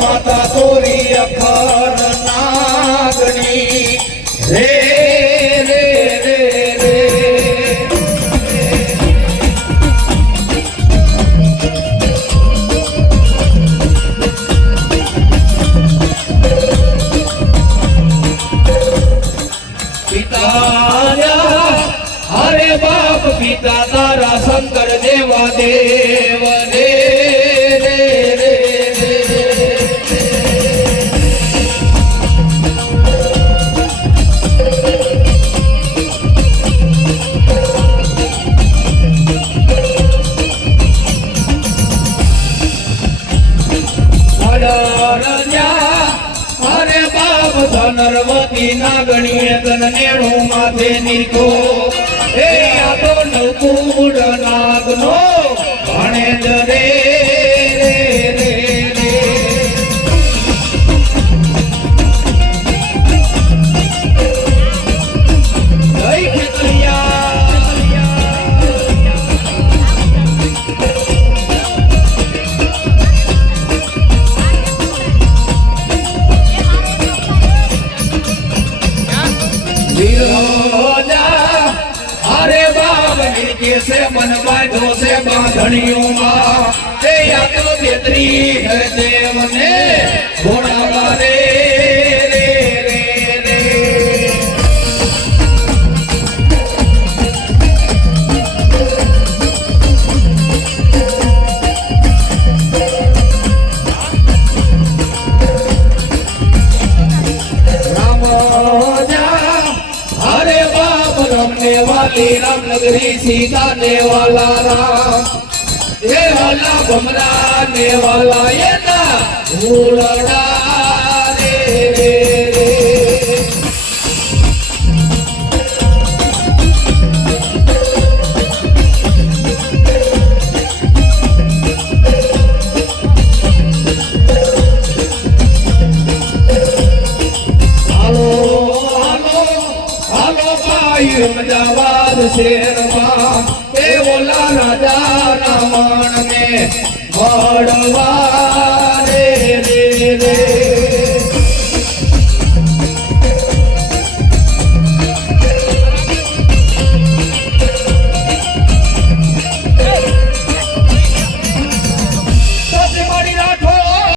माता तोरी अखर नागणी रे रे रे रे पिता अरे बाप पिता तारा शंकर देवा देव रे रे रे अरे बाप धनर्वती नागणीय गणनेणु माथे निको हे आ तो नवकूड नागनो भणेज रे रे रे रे जय खेतरिया अरे बाब मिलके से मन बांधो से बांधनियों माँ ते या तो बेतरी है देव ने घोड़ा मारे रे रे रे वाली राम नगरी सीता ने वाला राम ये वाला भमरा ने वाला ये ना भूलड़ा रे रे रे अहमदाबाद शेरवा के बोला राजा रावण में मड़वा रे रे रे